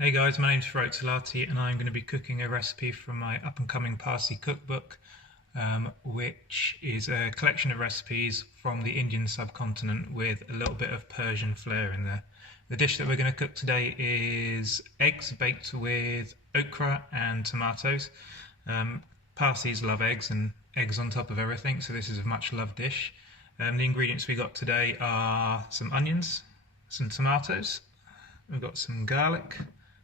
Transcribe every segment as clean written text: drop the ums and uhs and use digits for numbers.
Hey guys, my name's Farokh Talati and I'm going to be cooking a recipe from my up-and-coming Parsi cookbook, which is a collection of recipes from the Indian subcontinent with a little bit of Persian flair in there. The dish that we're going to cook today is eggs baked with okra and tomatoes. Parsis love eggs and eggs on top of everything, so this is a much loved dish. The ingredients we got today are some onions, some tomatoes, we've got some garlic,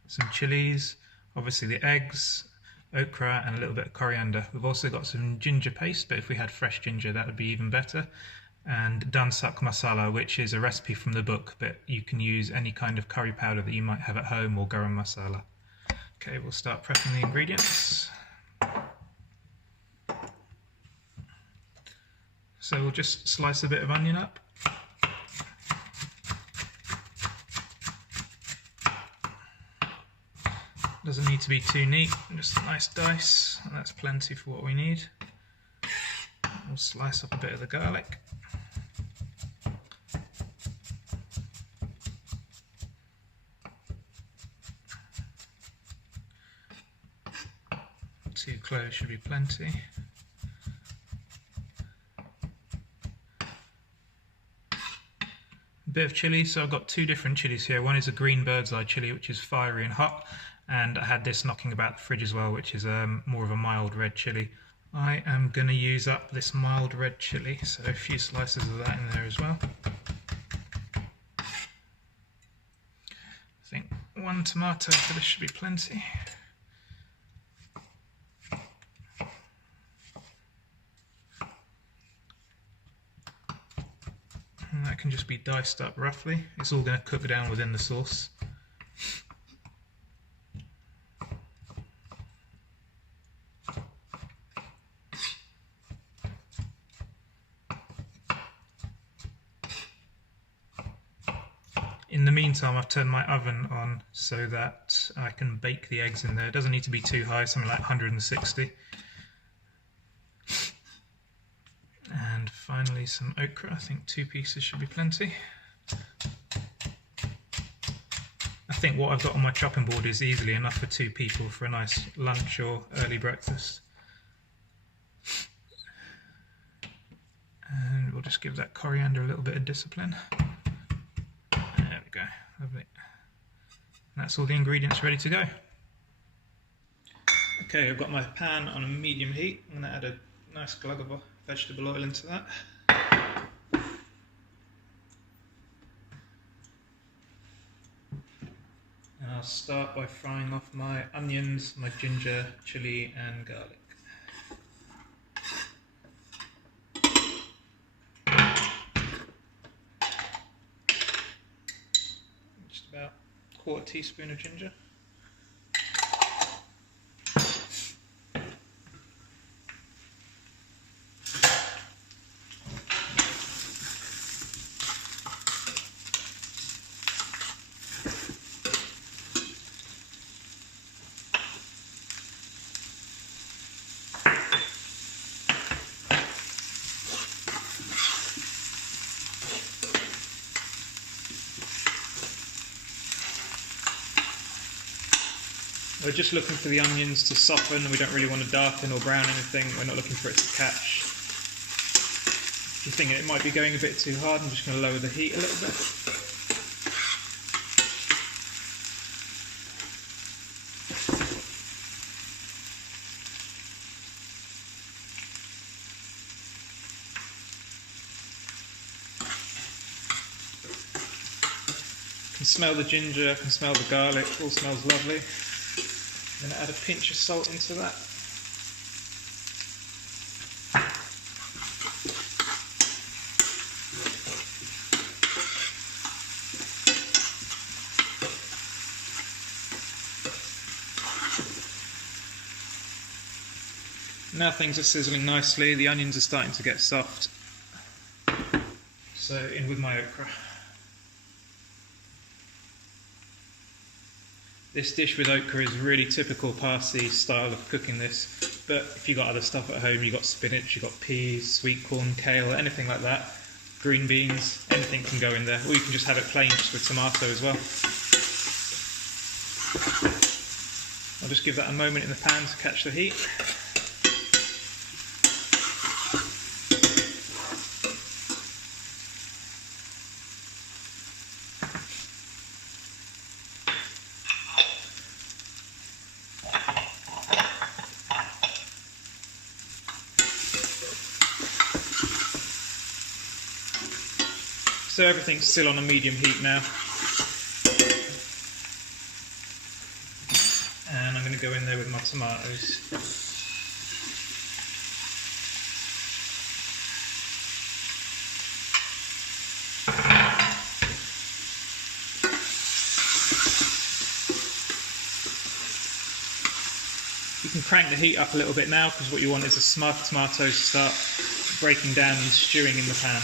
some chilies, obviously the eggs, okra and a little bit of coriander. We've also got some ginger paste, but if we had fresh ginger that would be even better. And dansak masala, which is a recipe from the book, but you can use any kind of curry powder that you might have at home or garam masala. Okay, we'll start prepping the ingredients. So we'll just slice a bit of onion up. Doesn't need to be too neat, just a nice dice, and that's plenty for what we need. We'll slice up a bit of the garlic. Two cloves should be plenty. A bit of chilli, so I've got two different chilies here. One is a green bird's eye chilli, which is fiery and hot. And I had this knocking about the fridge as well, which is more of a mild red chilli. I am going to use up this mild red chilli, so a few slices of that in there as well. I think one tomato for this should be plenty. And that can just be diced up roughly. It's all going to cook down within the sauce. In the meantime, I've turned my oven on so that I can bake the eggs in there. It doesn't need to be too high, something like 160. And finally some okra, I think 2 pieces should be plenty. I think what I've got on my chopping board is easily enough for 2 people for a nice lunch or early breakfast. And we'll just give that coriander a little bit of discipline. There we go, lovely. And that's all the ingredients ready to go. Okay, I've got my pan on a medium heat. I'm going to add a nice glug of vegetable oil into that. And I'll start by frying off my onions, my ginger, chilli and garlic. Just about a 1/4 teaspoon of ginger. We're just looking for the onions to soften. We don't really want to darken or brown anything. We're not looking for it to catch. If you're thinking it might be going a bit too hard, I'm just going to lower the heat a little bit. I can smell the ginger, I can smell the garlic, it all smells lovely. I'm going to add a pinch of salt into that. Now things are sizzling nicely, the onions are starting to get soft. So in with my okra. This dish with okra is really typical Parsi style of cooking this, but if you've got other stuff at home, you've got spinach, you've got peas, sweet corn, kale, anything like that, green beans, anything can go in there, or you can just have it plain just with tomato as well. I'll just give that a moment in the pan to catch the heat. So everything's still on a medium heat now. And I'm going to go in there with my tomatoes. You can crank the heat up a little bit now, because what you want is the tomatoes to start breaking down and stewing in the pan.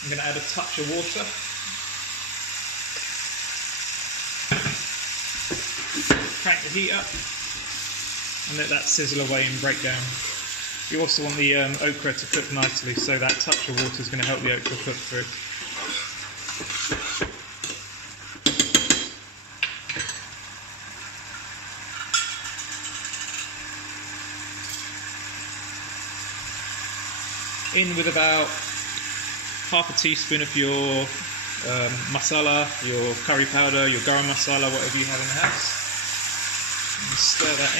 I'm going to add a touch of water. Crank the heat up and let that sizzle away and break down. You also want the okra to cook nicely, so that touch of water is going to help the okra cook through. In with about half a teaspoon of your masala, your curry powder, your garam masala, whatever you have in the house. And stir that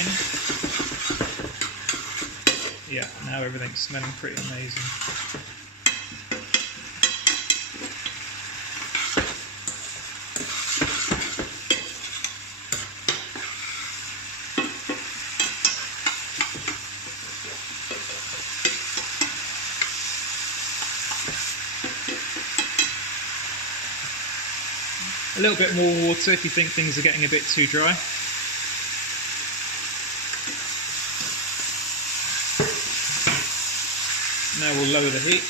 in. Yeah, now everything's smelling pretty amazing. A little bit more water if you think things are getting a bit too dry. Now we'll lower the heat.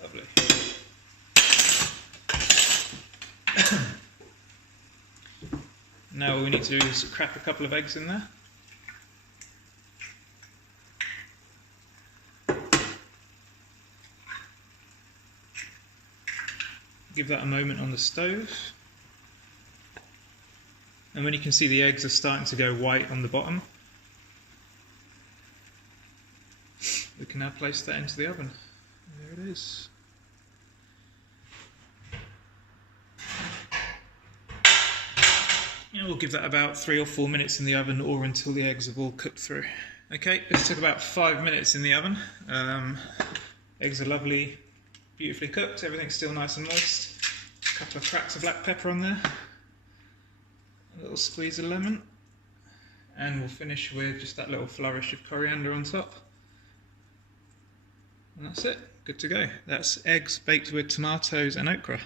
Lovely. Now all we need to do is crack a couple of eggs in there. Give that a moment on the stove, and when you can see the eggs are starting to go white on the bottom, we can now place that into the oven. There it is. And we'll give that about 3 or 4 minutes in the oven, or until the eggs have all cooked through. Okay, this took about 5 minutes in the oven. Eggs are lovely, beautifully cooked, everything's still nice and moist. A couple of cracks of black pepper on there, a little squeeze of lemon, and we'll finish with just that little flourish of coriander on top. And that's it, good to go. That's eggs baked with tomatoes and okra.